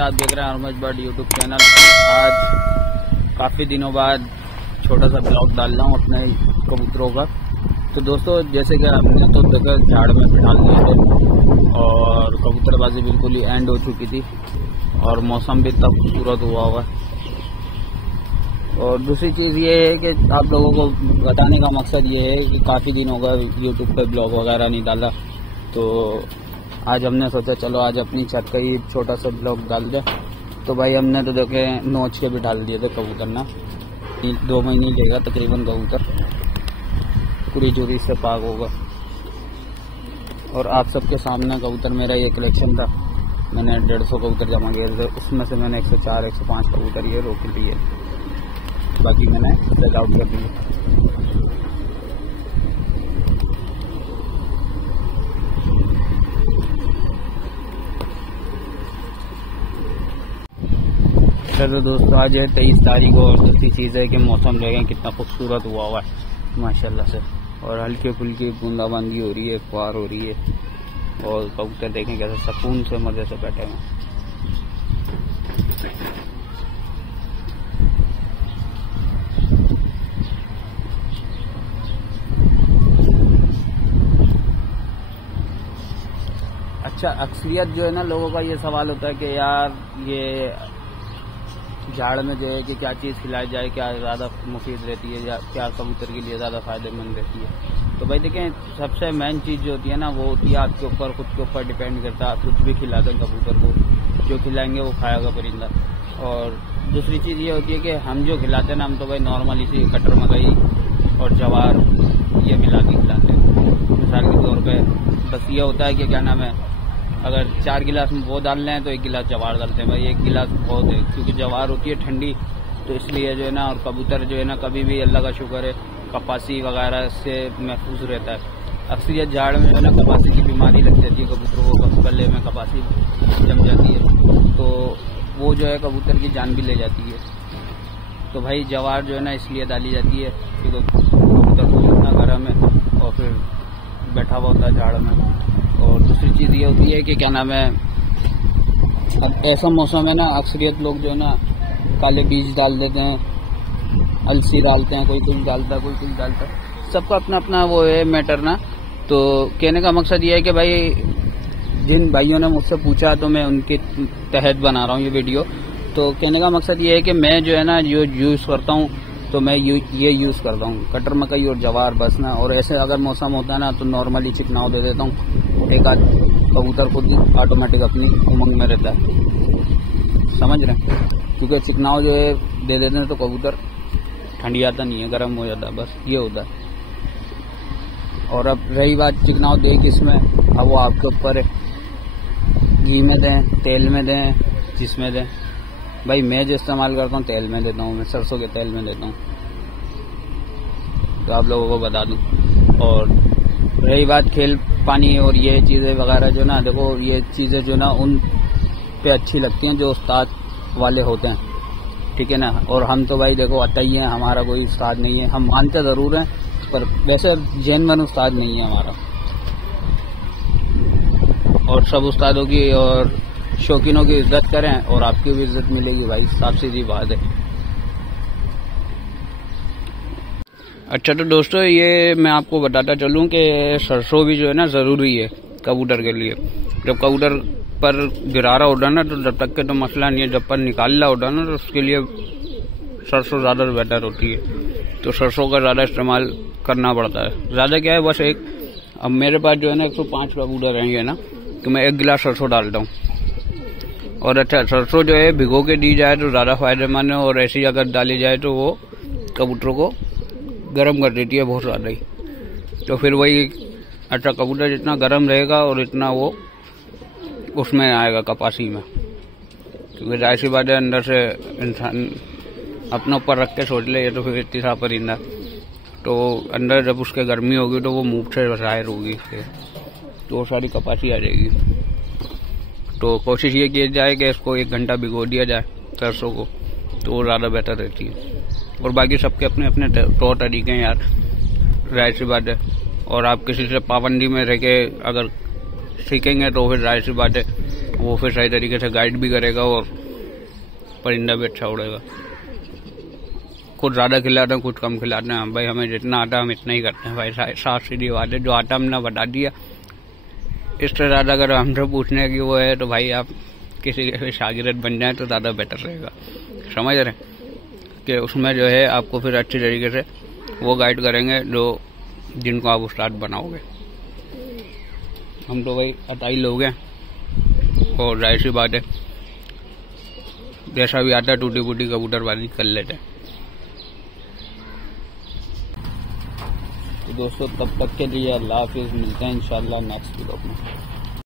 आप देख रहे हैं हरमज बर्ड यूट्यूब चैनल। आज काफ़ी दिनों बाद छोटा सा ब्लॉग डाल रहा हूँ अपने कबूतरों का। तो दोस्तों, जैसे कि हमने तो देखा झाड़ में बिठा दिए थे और कबूतरबाजी बिल्कुल ही एंड हो चुकी थी और मौसम भी इतना खूबसूरत हुआ हुआ। और दूसरी चीज़ ये है कि आप लोगों को बताने का मकसद ये है कि काफ़ी दिन होगा यूट्यूब पे ब्लॉग वगैरह नहीं डाला, तो आज हमने सोचा चलो आज अपनी छत का ही छोटा सा ब्लॉग डाल दे। तो भाई हमने तो देखे नोच के भी डाल दिए थे कबूतर ना, 2 महीने लेगा तकरीबन कबूतर पूरी चूरी से पाक होगा। और आप सबके सामने कबूतर मेरा ये कलेक्शन था, मैंने 150 कबूतर जमा किए थे, उसमें से मैंने 104 105 कबूतर ये रोक लिए, बाकी मैंने सेल आउट कर दिए। चलो दोस्तों, आज है 23 तारीख को और दूसरी चीज़ है कि मौसम देखें कितना खूबसूरत हुआ है माशाल्लाह से, और हल्की फुल्की बूंदाबांदी हो रही है, फुहार हो रही है और कबूतर देखें कैसे सुकून से मजे से बैठे हैं। अच्छा, अक्सरियत जो है ना लोगों का ये सवाल होता है कि यार ये झाड़ में जो है कि क्या चीज़ खिलाई जाए, क्या ज़्यादा मुफीद रहती है या क्या कबूतर के लिए ज़्यादा फ़ायदेमंद रहती है। तो भाई देखें, सबसे मेन चीज़ जो होती है ना वो होती है आपके ऊपर, खुद के ऊपर डिपेंड करता है। आप कुछ भी खिलाते हैं कबूतर को, जो खिलाएंगे वो खाएगा परिंदा। और दूसरी चीज़ ये होती है कि हम जो खिलाते हैं ना, हम तो भाई नॉर्मली सी कटर मकई और जवार ये मिला के खिलाते हैं मिसाल के तौर पर। बस ये होता है कि क्या नाम है, अगर 4 गिलास में वो डाल रहे हैं तो 1 गिलास जवार डालते हैं। भाई 1 गिलास बहुत है, क्योंकि जवार होती है ठंडी, तो इसलिए जो है ना, और कबूतर जो है ना कभी भी अल्लाह का शुक्र है कपासी वगैरह से महफूज रहता है। अक्सरियत झाड़ में जो है ना कपासी की बीमारी लग जाती है कबूतरों को, गले में कपासी जम जाती है, तो वो जो है कबूतर की जान भी ले जाती है। तो भाई जवार जो है ना इसलिए डाली जाती है क्योंकि कबूतर को इतना गर्म है और फिर बैठा हुआ होता है झाड़ में। और दूसरी चीज़ ये होती है कि क्या नाम है, अब ऐसा मौसम है ना, अक्सरियत लोग जो है ना काले बीज डाल देते हैं, अलसी डालते हैं, कोई कुछ डालता है कोई कुछ डालता है, सबका अपना अपना वो है मैटर ना। तो कहने का मकसद ये है कि भाई जिन भाइयों ने मुझसे पूछा तो मैं उनके तहत बना रहा हूँ ये वीडियो। तो कहने का मकसद ये है कि मैं जो है ना जो यूज़ करता हूँ तो मैं ये यूज़ करता हूँ कटर मकई और जवार बस ना। और ऐसे अगर मौसम होता है ना तो नॉर्मली चिकनाव दे देता हूँ, एक आध कबूतर खुद ऑटोमेटिक अपनी उमंग में रहता है, समझ रहे हैं। क्योंकि चिकनाव जो है दे देते हैं तो कबूतर ठंडी आता नहीं है, गर्म हो जाता है, बस ये होता है। और अब रही बात चिकनाव दे किसमें, अब वो आपके ऊपर है, घी में दें, तेल में दें, जिसमें दें। भाई मैं जो इस्तेमाल करता हूँ तेल में देता हूँ, मैं सरसों के तेल में देता हूँ, तो आप लोगों को बता दूँ। और रही बात खेल पानी और ये चीज़ें वगैरह जो ना, देखो ये चीज़ें जो ना उन पे अच्छी लगती हैं जो उस्ताद वाले होते हैं, ठीक है ना। और हम तो भाई देखो अटई हैं, हमारा कोई उस्ताद नहीं है, हम मानते ज़रूर हैं पर वैसे जेन्युइन उस्ताद नहीं है हमारा। और सब उस्तादों की और शौकीनों की इज्जत करें और आपकी भी इज्जत मिलेगी भाई, साफ सीधी बात है। अच्छा तो दोस्तों, ये मैं आपको बताता चलूं कि सरसों भी जो है ना ज़रूरी है कबूतर के लिए। जब कबूतर पर गिरारा होता है ना तो जब तक के तो मसला नहीं है, जब पर निकालना होता है ना तो उसके लिए सरसों ज़्यादा बेटर होती है। तो सरसों का ज़्यादा इस्तेमाल करना पड़ता है। ज़्यादा क्या है, बस एक, अब मेरे पास जो है ना 105 कबूतर रहेंगे ना, तो मैं 1 गिलास सरसों डालता हूँ। और अच्छा, सरसों जो है भिगो के दी जाए तो ज़्यादा फायदेमंद है, और ऐसी अगर डाली जाए तो वो कबूतरों को गर्म कर देती है बहुत ज़्यादा ही। तो फिर वही, अच्छा कबूतर जितना गर्म रहेगा और इतना वो उसमें आएगा कपासी में, क्योंकि जाहिर सी बात है अंदर से इंसान अपने ऊपर रख के सोच ले ये तो फिर इतनी सा परिंदा, तो अंदर जब उसके गर्मी होगी तो वो मुँह से जाहिर होगी, तो वो सारी कपासी आ जाएगी। तो कोशिश ये की जाए कि इसको 1 घंटा भिगो दिया जाए सरसों को, तो वो ज़्यादा बेहतर रहती है। और बाकी सबके अपने अपने तौर तरीके हैं यार, जाहिर सी बात है। और आप किसी से पाबंदी में रह के अगर सीखेंगे तो फिर जाहिर सी बात है वो फिर सही तरीके से गाइड भी करेगा और परिंदा भी अच्छा उड़ेगा। कुछ ज़्यादा खिलाते हैं, कुछ कम खिलाते हैं। भाई हमें जितना आता है हम इतना ही करते हैं भाई, साफ सीधी बात है। जो आता हमने बता दिया, इससे ज़्यादा अगर हमसे पूछने की वो है तो भाई आप किसी के शागिर्द बन जाए तो ज़्यादा बेटर रहेगा। समझ रहे कि उसमें जो है आपको फिर अच्छी तरीके से वो गाइड करेंगे जो जिनको आप उस्ताद बनाओगे। हम तो भाई अताई लोग हैं और जाहिर सी बात है जैसा भी आता है टूटी फूटी कबूतरबाजी कर लेते हैं। तो दोस्तों तब तक के लिए अल्लाह हाफिज़, मिलते हैं इंशाल्लाह नेक्स्ट वीडियो में।